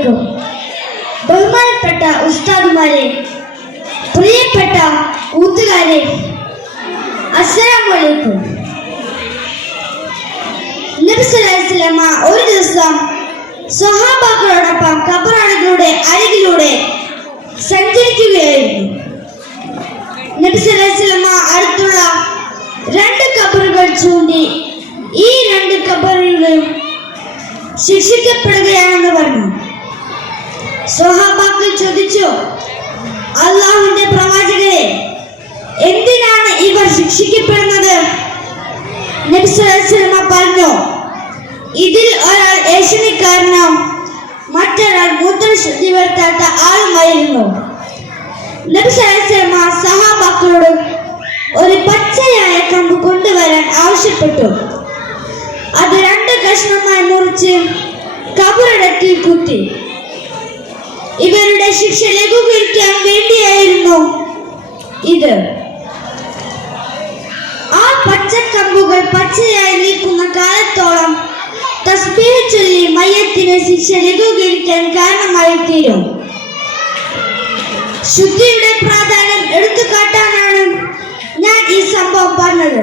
അലൈക്കും. ബഹുമാനപ്പെട്ട ഉസ്താദുമാരെ, പ്രിയപ്പെട്ട കൂട്ടുകാരെ, അസ്സലാമു അലൈക്കും. നബി സല്ലല്ലാഹു അലൈഹി വസല്ലമ ഒരു ദിവസം സ്വഹാബാക്കളോടൊപ്പം ഖബറുകളുടെ അരികിലൂടെ സഞ്ചരിക്കുകയായിരുന്നു. നബി സല്ലല്ലാഹു അലൈഹി വസല്ലമ അടുത്തുള്ള രണ്ട് ഖബറുകൾ ചൂണ്ടി ഈ രണ്ട് ഖബറുകളും ശിക്ഷിക്കപ്പെടുകയാണെന്ന് പറഞ്ഞു. സ്വഹാബാക്കൾ ചോദിച്ചു, അല്ലാഹുവിന്റെ പ്രവാചകരെ, എന്തിനാണ് ഇവർ ശിക്ഷിക്കപ്പെടുന്നത്? നബി സല്ലല്ലാഹു അലൈഹി വസല്ലമ പറഞ്ഞു, ഇതിൽ ഒരാൾ ഏഷണിക്കാരനും മറ്റൊരാൾ മൂത്രശുദ്ധി വരുത്താത്ത ആളുമായിരുന്നു. നബി സല്ലല്ലാഹു അലൈഹി വസല്ലമ സഹാബാക്കളോട് ഒരു പച്ചയായ കമ്പ് കൊണ്ടുവരാൻ ആവശ്യപ്പെട്ടു. അത് രണ്ട് കഷ്ണമായി മുറിച്ച് ഖബറിടത്തിൽ കുത്തി. ഇവരുടെ ശിക്ഷ ലഘൂകരിക്കാൻ വേണ്ടിയായിരുന്നു ഇത്. ആ പച്ചക്കമ്പുകൾ പച്ചയായി നിൽക്കുന്ന കാലത്തോളം തസ്ബീഹ് ചൊല്ലി മയ്യത്തിനെ ശിക്ഷ ലഘൂകരിക്കാൻ കാരണമായി തീരും. ശുദ്ധിയുടെ പ്രാധാന്യം എടുത്തു കാട്ടാനാണ് ഞാൻ ഈ സംഭവം പറഞ്ഞത്.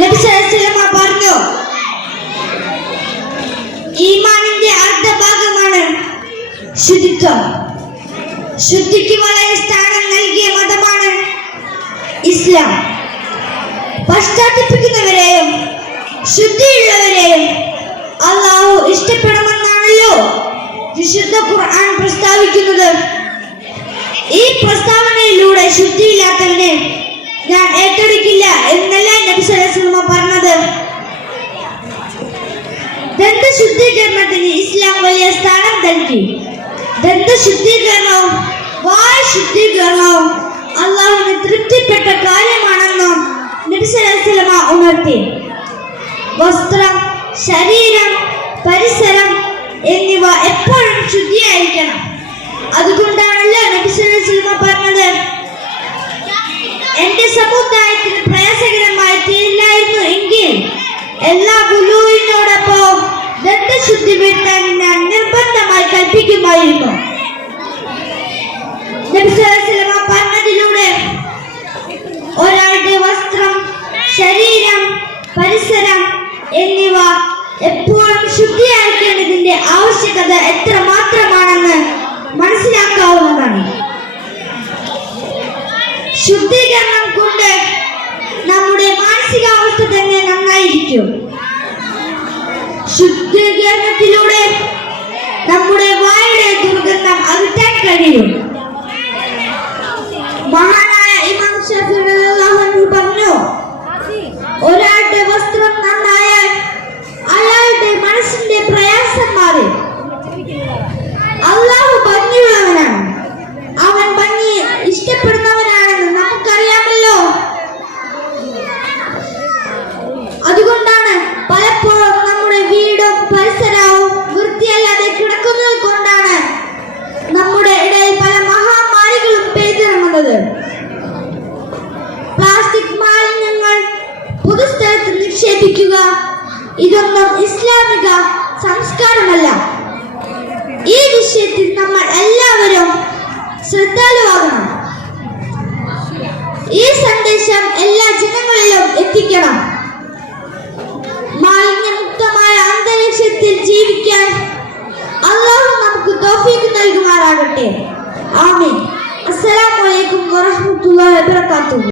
നബി സല്ലല്ലാഹു അലൈഹി വസല്ലമ പറഞ്ഞു, ഈമാനിന്റെ അർദ്ധഭാഗമാണ് ശുദ്ധിത്വം. ശുദ്ധിക്ക് വളരെ സ്ഥാനം നൽകിയ മതമാണ് ഇസ്ലാം. പശ്ചാത്തപിക്കുന്നവരെയും ശുദ്ധിയുള്ളവരെയും അല്ലാഹു ഇഷ്ടപ്പെടുമെന്നാണല്ലോ വിശുദ്ധ ഖുർആൻ പ്രസ്താവിക്കുന്നത്. ഈ പ്രസ്താവനയിലൂടെ ശുദ്ധിയില്ലാത്തവനെ ഞാൻ ഏറ്റെടുക്കില്ല എന്നല്ല നബി സല്ലല്ലാഹു അലൈഹി വസല്ലമ പറഞ്ഞത്. ദന്തശുദ്ധീകരണത്തിന് ഇസ്ലാം വലിയ സ്ഥാനം നൽകി. ദന്തശുദ്ധീകരണവും വായു ശുദ്ധീകരണവും അല്ലാഹുവിന് തൃപ്തിപ്പെട്ട കാര്യമാണെന്നും നബി സല്ലല്ലാഹു അലൈഹി വസല്ലമ ഉണർത്തി. വസ്ത്രം, ശരീരം, പരിസരം എന്നിവ എപ്പോഴും ശുദ്ധിയായിരിക്കണം. അതുകൊണ്ടാണല്ലോ നബി സല്ലല്ലാഹു അലൈഹി വസല്ലമ പറഞ്ഞത്, എന്റെ സമുദായത്തിന് പ്രയാസകരമായി തീരില്ലായിരുന്നു എങ്കിൽ എല്ലാ ഗുലുവിനോടൊപ്പം ദന്തശുദ്ധി വരുത്താൻ ഞാൻ നിർബന്ധമായി കൽപ്പിക്കുമായിരുന്നു. നബി സല്ലല്ലാഹു അലൈഹി വസല്ലമ പറഞ്ഞതിലൂടെ ഒരാളുടെ വസ്ത്രം, ശരീരം, പരിസരം എന്നിവ എപ്പോഴും ശുദ്ധിയാക്കേണ്ടതിന്റെ ആവശ്യകത എത്ര മാത്രമാണെന്ന് മനസ്സിലാക്കാവുന്നതാണ്. ശുദ്ധീകരണം കൊണ്ട് നമ്മുടെ മാനസികാവസ്ഥ തന്നെ നന്നായിരിക്കും. ശുദ്ധീകരണത്തിലൂടെ നമ്മുടെ വായുടെ ദുർഗന്ധം അകറ്റാൻ കഴിയും. മഹാനായ ഇമാം ശാഫിഈ റളിയല്ലാഹു അൻഹു പറഞ്ഞു, ഒരാളുടെ വസ്ത്രം നന്നായാൽ അയാളുടെ മനസ്സിന്റെ പ്രയാസം മാറി. അല്ലാഹു ഭംഗിയുള്ളവനാണ്. അവൻ ഭംഗി ഇഷ്ടപ്പെടുന്നവനാണെന്ന് നമുക്കറിയാമല്ലോ. അതുകൊണ്ടാണ് പലപ്പോഴും നമ്മുടെ വീടും പരിസരവും വൃത്തിയല്ലാതെ കിടക്കുന്നത് കൊണ്ടാണ് നമ്മുടെ ഇടയിൽ പല മഹാമാരികളും പെയ്തിറങ്ങുന്നത്. പ്ലാസ്റ്റിക് മാലിന്യങ്ങൾ പൊതുസ്ഥലത്ത് നിക്ഷേപിക്കുക, ഇതൊന്നും ഇസ്ലാമിക സംസ്കാരമല്ല. ഈ വിഷയത്തിൽ നമ്മൾ എല്ലാവരും ശ്രദ്ധാലുവാകണം. ഈ സന്ദേശം എല്ലാ ജനങ്ങളിലും എത്തിക്കണം. മാലിന്യമുക്തമായ അന്തരീക്ഷത്തിൽ ജീവിക്കാൻ അല്ലാഹു നമുക്ക് തൗഫീഖ് നൽകുമാറാകട്ടെ. ആമീൻ. അസ്സലാമു അലൈക്കും വറഹ്മത്തുള്ളാഹി വബറകാതുഹു.